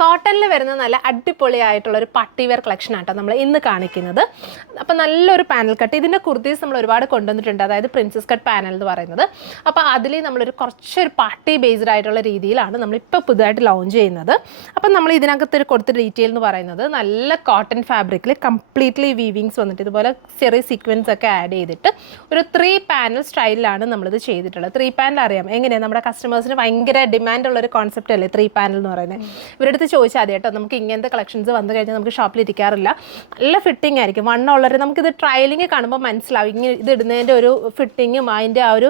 കോട്ടണിൽ വരുന്ന നല്ല അടിപൊളിയായിട്ടുള്ളൊരു പാർട്ടി വെയർ കളക്ഷൻ ആട്ടോ നമ്മൾ ഇന്ന് കാണിക്കുന്നത്. അപ്പോൾ നല്ലൊരു പാനൽ കട്ട്, ഇതിൻ്റെ കുർത്തീസ് നമ്മൾ ഒരുപാട് കൊണ്ടുവന്നിട്ടുണ്ട്, അതായത് പ്രിൻസസ് കട്ട് പാനൽ എന്ന് പറയുന്നത്. അപ്പോൾ അതിൽ നമ്മളൊരു കുറച്ചൊരു പാർട്ടി ബേസ്ഡ് ആയിട്ടുള്ള രീതിയിലാണ് നമ്മളിപ്പോൾ പുതുതായിട്ട് ലോഞ്ച് ചെയ്യുന്നത്. അപ്പം നമ്മൾ ഇതിനകത്ത് കൊടുത്ത ഡീറ്റെയിൽ എന്ന് പറയുന്നത് നല്ല കോട്ടൺ ഫാബ്രിക്കിൽ കംപ്ലീറ്റ്ലി വീവിങ്സ് വന്നിട്ട് ഇതുപോലെ ചെറിയ സീക്വൻസ് ഒക്കെ ആഡ് ചെയ്തിട്ട് ഒരു 3 പാനൽ സ്റ്റൈലിലാണ് നമ്മളിത് ചെയ്തിട്ടുള്ളത്. 3 പാനൽ അറിയാം എങ്ങനെയാണ്, നമ്മുടെ കസ്റ്റമേഴ്സിന് ഭയങ്കര ഡിമാൻഡുള്ളൊരു കോൺസെപ്റ്റ് അല്ലേ 3 പാനൽ എന്ന് പറയുന്നത്. ഇവരുടെ ചോദിച്ചാൽ മതി കേട്ടോ. നമുക്ക് ഇങ്ങനത്തെ കളക്ഷൻസ് വന്നു കഴിഞ്ഞാൽ നമുക്ക് ഷോപ്പിൽ ഇരിക്കാറില്ല, നല്ല ഫിറ്റിംഗ് ആയിരിക്കും. വണ്ണമുള്ളവർ നമുക്കിത് ട്രയലിങ് കാണുമ്പോൾ മനസ്സിലാവും ഇങ്ങനെ ഇത് ഇടുന്നതിൻ്റെ ഒരു ഫിറ്റിങ്ങും അതിൻ്റെ ആ ഒരു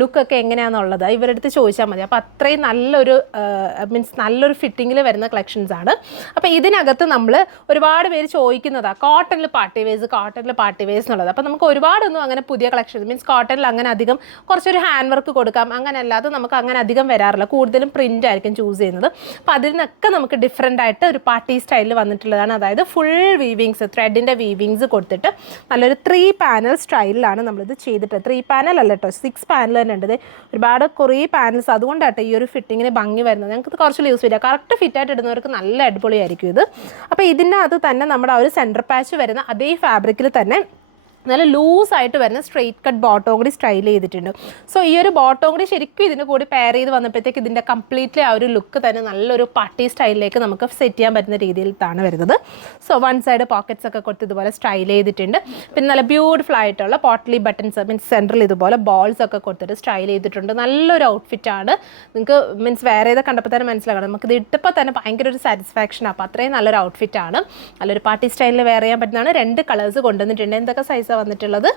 ലുക്കൊക്കെ എങ്ങനെയാണെന്നുള്ളത് ഇവരുടെ അടുത്ത് ചോദിച്ചാൽ മതി. അപ്പോൾ അത്രയും നല്ലൊരു മീൻസ് നല്ലൊരു ഫിറ്റിങ്ങിൽ വരുന്ന കളക്ഷൻസ് ആണ്. അപ്പോൾ ഇതിനകത്ത് നമ്മൾ ഒരുപാട് പേര് ചോദിക്കുന്നതാണ് കോട്ടണിൽ പാർട്ടി വേസ് എന്നുള്ളത്. അപ്പോൾ നമുക്ക് ഒരുപാടൊന്നും അങ്ങനെ പുതിയ കളക്ഷൻ മീൻസ് കോട്ടണിൽ അങ്ങനെ അധികം കുറച്ചൊരു ഹാൻഡ് വർക്ക് കൊടുക്കാം, അങ്ങനെ അല്ലാതെ നമുക്ക് അങ്ങനെ അധികം വരാറില്ല. കൂടുതലും പ്രിൻ്റ് ആയിരിക്കും ചൂസ് ചെയ്യുന്നത്. അപ്പോൾ അതിൽ നിന്നൊക്കെ നമുക്ക് ഡിഫറെൻ്റ് ആയിട്ട് ഒരു പാർട്ടി സ്റ്റൈലിൽ വന്നിട്ടുള്ളതാണ്. അതായത് ഫുൾ വീവിങ്സ്, ത്രെഡിൻ്റെ വീവിങ്സ് കൊടുത്തിട്ട് നല്ലൊരു 3 പാനൽ സ്റ്റൈലിലാണ് നമ്മളിത് ചെയ്തിട്ട്. 3 പാനൽ അല്ല കേട്ടോ, 6 പാനൽ തന്നെ ഉണ്ട്. ഒരുപാട് കുറേ പാനൽസ്, അതുകൊണ്ടാട്ടോ ഈ ഒരു ഫിറ്റിങ്ങിന് ഭംഗി വരുന്നത്. ഞങ്ങൾക്ക് കുറച്ച് ലൂസ് വരിക, കറക്റ്റ് ഫിറ്റായിട്ട് ഇടുന്നവർക്ക് നല്ല അടിപൊളിയായിരിക്കും ഇത്. അപ്പോൾ ഇതിൻ്റെ അത് തന്നെ നമ്മുടെ ആ ഒരു സെൻറ്റർ പാച്ച് വരുന്ന അതേ ഫാബ്രിക്കിൽ തന്നെ നല്ല ലൂസായിട്ട് വരുന്ന സ്ട്രെയിറ്റ് കട്ട് ബോട്ടവും കൂടി സ്റ്റൈൽ ചെയ്തിട്ടുണ്ട്. സോ ഈ ഒരു ബോട്ടവും കൂടി ശരിക്കും ഇതിന് കൂടി പെയർ ചെയ്ത് വന്നപ്പോഴത്തേക്ക് ഇതിൻ്റെ കംപ്ലീറ്റ്ലി ആ ഒരു ലുക്ക് തന്നെ നല്ലൊരു പാർട്ടി സ്റ്റൈലിലേക്ക് നമുക്ക് സെറ്റ് ചെയ്യാൻ പറ്റുന്ന രീതിയിലാണ് വരുന്നത്. സോ 1 സൈഡ് പോക്കറ്റ്സ് ഒക്കെ കൊടുത്ത് ഇതുപോലെ സ്റ്റൈൽ ചെയ്തിട്ടുണ്ട്. പിന്നെ നല്ല ബ്യൂട്ടിഫുൾ ആയിട്ടുള്ള പോട്ട്ലി ബട്ടൺസ് മീൻസ് സെൻറ്ററിൽ ഇതുപോലെ ബോൾസ് ഒക്കെ കൊടുത്തിട്ട് സ്റ്റൈൽ ചെയ്തിട്ടുണ്ട്. നല്ലൊരു ഔട്ട്ഫിറ്റാണ്. നിങ്ങൾക്ക് മീൻസ് വേറെ ഏത് കണ്ടപ്പോൾ തന്നെ മനസ്സിലാക്കണം, നമുക്കിത് ഇട്ടപ്പോൾ തന്നെ ഭയങ്കര ഒരു സാറ്റിസ്ഫാക്ഷൻ. അപ്പോൾ അത്രയും നല്ലൊരു ഔട്ട്ഫിറ്റാണ്. നല്ലൊരു പാർട്ടി സ്റ്റൈലിൽ വെയർ ചെയ്യാൻ പറ്റുന്നതാണ്. 2 കളേഴ്സ് കൊണ്ടുവന്നിട്ടുണ്ട്. എന്തൊക്കെ സൈസ് വന്നിട്ടുള്ളത്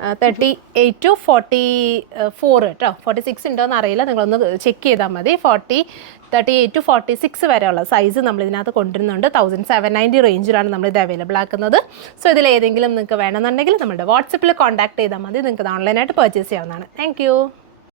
38 to 44 കേട്ടോ. 46 ഉണ്ടോയെന്ന് അറിയില്ല, നിങ്ങളൊന്ന് ചെക്ക് ചെയ്താൽ മതി. 38 to 46 വരെയുള്ള സൈസ് നമ്മൾ ഇതിനകത്ത് കൊണ്ടുവരുന്നുണ്ട്. 1790 റേഞ്ചിലാണ് നമ്മളിത് അവൈലബിൾ ആക്കുന്നത്. സോ ഇതിലേതെങ്കിലും നിങ്ങൾക്ക് വേണമെന്നുണ്ടെങ്കിൽ നമ്മുടെ വാട്സപ്പിൽ കോൺടാക്ട് ചെയ്താൽ മതി. നിങ്ങൾക്ക് ഓൺലൈനായിട്ട് പർച്ചേസ് ചെയ്യാവുന്നതാണ്. താങ്ക്